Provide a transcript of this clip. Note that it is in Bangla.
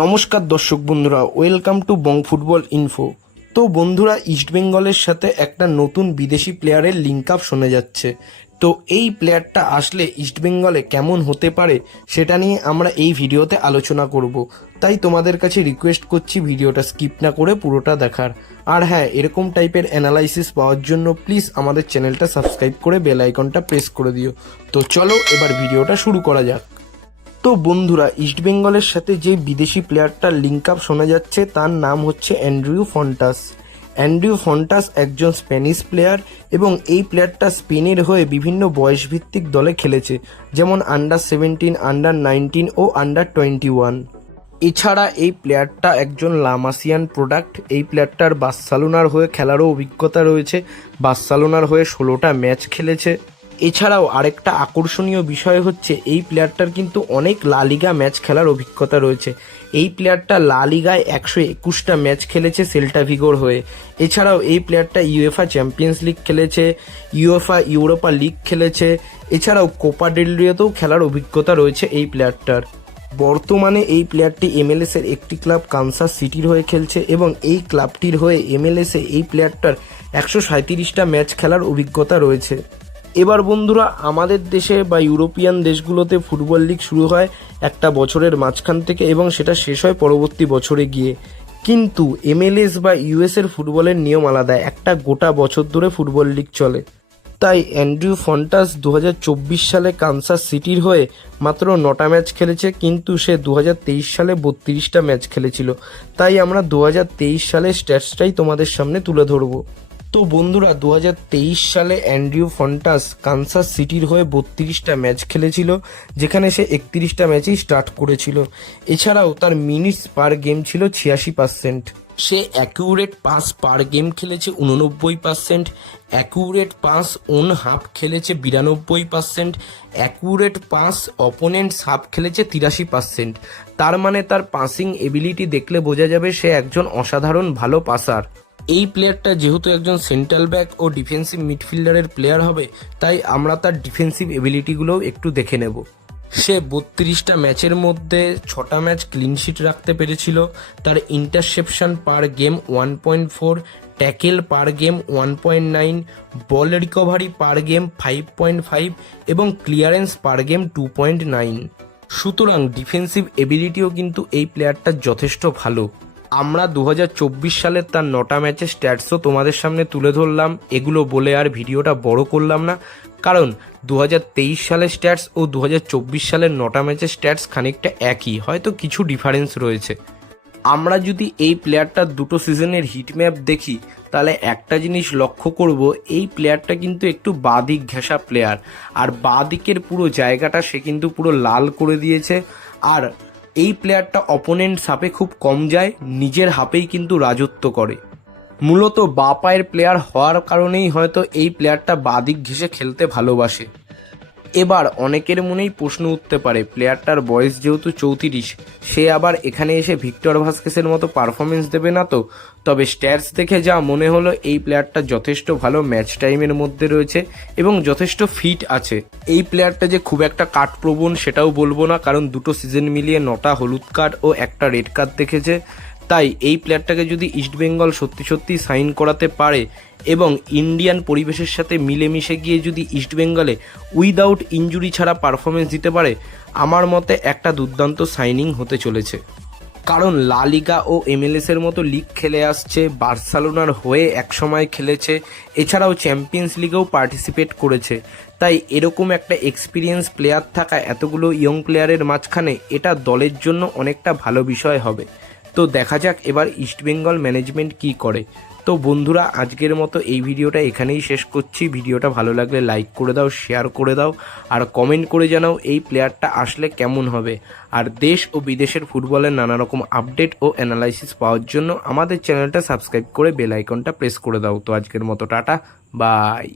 নমস্কার দর্শক বন্ধুরা, welcome to Bong football info. তো বন্ধুরা, ইস্টবেঙ্গলের সাথে একটা নতুন বিদেশি প্লেয়ারের লিঙ্ক আপ শোনা যাচ্ছে। তো এই প্লেয়ারটা আসলে ইস্টবেঙ্গলে কেমন হতে পারে সেটা নিয়ে আমরা এই ভিডিওতে আলোচনা করব। তাই তোমাদের কাছে রিকোয়েস্ট করছি ভিডিওটা স্কিপ না করে পুরোটা দেখার। আর হ্যাঁ, এরকম টাইপের অ্যানালাইসিস পাওয়ার জন্য প্লিজ আমাদের চ্যানেলটা সাবস্ক্রাইব করে বেল আইকনটা প্রেস করে দিও। তো চলো এবার ভিডিওটা শুরু করা যাক। তো বন্ধুরা, ইস্টবেঙ্গলের সাথে যে বিদেশি প্লেয়ারটার লিঙ্ক আপ শোনা যাচ্ছে তার নাম হচ্ছে অ্যান্ড্রিউ ফন্টাস। অ্যান্ড্রিউ ফন্টাস একজন স্প্যানিশ প্লেয়ার এবং এই প্লেয়ারটা স্পেনের হয়ে বিভিন্ন বয়সভিত্তিক দলে খেলেছে, যেমন আন্ডার 17, আন্ডার 19 ও আন্ডার 21। এছাড়া এই প্লেয়ারটা একজন লামাসিয়ান প্রোডাক্ট। এই প্লেয়ারটার বার্সেলোনার হয়ে খেলারও অভিজ্ঞতা রয়েছে, বার্সেলোনার হয়ে 16টা ম্যাচ খেলেছে। এছাড়াও আরেকটা আকর্ষণীয় বিষয় হচ্ছে এই প্লেয়ারটার কিন্তু অনেক লা লিগা ম্যাচ খেলার অভিজ্ঞতা রয়েছে। এই প্লেয়ারটা লা লিগায় 121টা ম্যাচ খেলেছে সেল্টা ভিগোর হয়ে। এছাড়াও এই প্লেয়ারটা ইউএফা চ্যাম্পিয়ন্স লিগ খেলেছে, ইউএফা ইউরোপা লিগ খেলেছে। এছাড়াও কোপা ডেল রিওতেও খেলার অভিজ্ঞতা রয়েছে এই প্লেয়ারটার। বর্তমানে এই প্লেয়ারটি এমএলএস এর একটি ক্লাব কানসাস সিটির হয়ে খেলছে এবং এই ক্লাবটির হয়ে এমএলএস এ এই প্লেয়ারটার 137টা ম্যাচ খেলার অভিজ্ঞতা রয়েছে। এবার বন্ধুরা, আমাদের দেশে বা ইউরোপিয়ান দেশগুলোতে ফুটবল লিগ শুরু হয় একটা বছরের মাঝখান থেকে এবং সেটা শেষ হয় পরবর্তী বছরে গিয়ে। কিন্তু এমএলএস বা ইউএস এর ফুটবলের নিয়ম আলাদা, একটা গোটা বছর ধরে ফুটবল লিগ চলে। তাই অ্যান্ড্রিউ ফন্টাস 2024 সালে কানসাস সিটির হয়ে মাত্র 9টা ম্যাচ খেলেছে, কিন্তু সে 2023 সালে 32টা ম্যাচ খেলেছিল। তাই আমরা 2023 সালের স্ট্যাটসটাই তোমাদের সামনে তুলে ধরবো। তো বন্ধুরা, 2023 সালে অ্যান্ড্রিউ ফন্টাস কানসাস সিটির হয়ে 32টা ম্যাচ খেলেছিল, যেখানে সে 31টা ম্যাচেই স্টার্ট করেছিল। এছাড়াও তার মিনিটস পার গেম ছিল 86%। সে অ্যাকিউরেট পাস পার গেম খেলেছে 89%, অ্যাকিউরেট পাস ওন হাফ খেলেছে 92%, অ্যাকিউরেট পাস অপোনেন্টস হাফ খেলেছে 83%। তার মানে তার পাসিং এবিলিটি দেখলে বোঝা যাবে সে একজন অসাধারণ ভালো পাসার। এই প্লেয়ারটা যেহেতু একজন সেন্ট্রাল ব্যাক ও ডিফেন্সিভ মিডফিল্ডারের প্লেয়ার হবে, তাই আমরা তার ডিফেন্সিভ এবিলিটিগুলোও একটু দেখে নেব। সে 32টা ম্যাচের মধ্যে 6টা ম্যাচ ক্লিনশিট রাখতে পেরেছিল। তার ইন্টারসেপশন পার গেম 1.4, ট্যাকেল পার গেম 1.9, বল রিকভারি পার গেম 5.5 এবং ক্লিয়ারেন্স পার গেম 2.9। সুতরাং ডিফেন্সিভ এবিলিটিও কিন্তু এই প্লেয়ারটার যথেষ্ট ভালো। আমরা 2024 সালের তার 9টা ম্যাচের স্ট্যাটসও তোমাদের সামনে তুলে ধরলাম। এগুলো বলে আর ভিডিওটা বড় করলাম না, কারণ 2023 সালের স্ট্যাটস ও 2024 সালের 9টা ম্যাচের স্ট্যাটস খানিকটা একই, হয়তো কিছু ডিফারেন্স রয়েছে। আমরা যদি এই প্লেয়ারটার দুটো সিজনের হিট ম্যাপ দেখি, তাহলে একটা জিনিস লক্ষ্য করব, এই প্লেয়ারটা কিন্তু একটু বাঁদিক ঘেঁষা প্লেয়ার, আর বাঁদিকের পুরো জায়গাটা সে কিন্তু পুরো লাল করে দিয়েছে। আর এই প্লেয়ারটা অপোনেন্টস হাফে খুব কম যায়, নিজের হাফেই কিন্তু রাজত্ব করে। মূলত বাঁ পায়ের প্লেয়ার হওয়ার কারণেই হয়তো এই প্লেয়ারটা বাঁদিক ঘেঁষে খেলতে ভালোবাসে। এবার অনেকের মনেই প্রশ্ন উঠতে পারে, প্লেয়ারটার বয়স যেহেতু 34, সে আবার এখানে এসে ভিক্টর ভাস্কেসের মতো পারফরমেন্স দেবে না তো? তবে স্ট্যাটস দেখে যা মনে হলো, এই প্লেয়ারটা যথেষ্ট ভালো ম্যাচ টাইমের মধ্যে রয়েছে এবং যথেষ্ট ফিট আছে। এই প্লেয়ারটা যে খুব একটা কাটপ্রবণ সেটাও বলবো না, কারণ দুটো সিজন মিলিয়ে 9টা হলুদ কার্ড ও একটা রেড কার্ড দেখেছে। তাই এই প্লেয়ারটাকে যদি ইস্টবেঙ্গল সত্যি সত্যি সাইন করাতে পারে এবং ইন্ডিয়ান পরিবেশের সাথে মিলেমিশে গিয়ে যদি ইস্টবেঙ্গলে উইদাউট ইনজুরি ছাড়া পারফরমেন্স দিতে পারে, আমার মতে একটা দুর্দান্ত সাইনিং হতে চলেছে। কারণ লা লিগা ও এমএলএস এর মতো লিগ খেলে আসছে, বার্সেলোনার হয়ে একসময় খেলেছে, এছাড়াও চ্যাম্পিয়ন্স লিগেও পার্টিসিপেট করেছে। তাই এরকম একটা এক্সপিরিয়েন্স প্লেয়ার থাকা এতগুলো ইয়ং প্লেয়ারের মাঝখানে এটা দলের জন্য অনেকটা ভালো বিষয় হবে। তো দেখা যাক এবার ইস্টবেঙ্গল ম্যানেজমেন্ট কি করে। তো বন্ধুরা, আজকের মতো এই ভিডিওটা এখানেই শেষ করছি। ভিডিওটা ভালো লাগলে লাইক করে দাও, শেয়ার করে দাও, আর কমেন্ট করে জানাও এই প্লেয়ারটা আসলে কেমন হবে। আর দেশ ও বিদেশের ফুটবলের নানা রকম আপডেট ও অ্যানালাইসিস পাওয়ার জন্য আমাদের চ্যানেলটা সাবস্ক্রাইব করে বেল আইকনটা প্রেস করে দাও। তো আজকের মতো টাটা, বাই।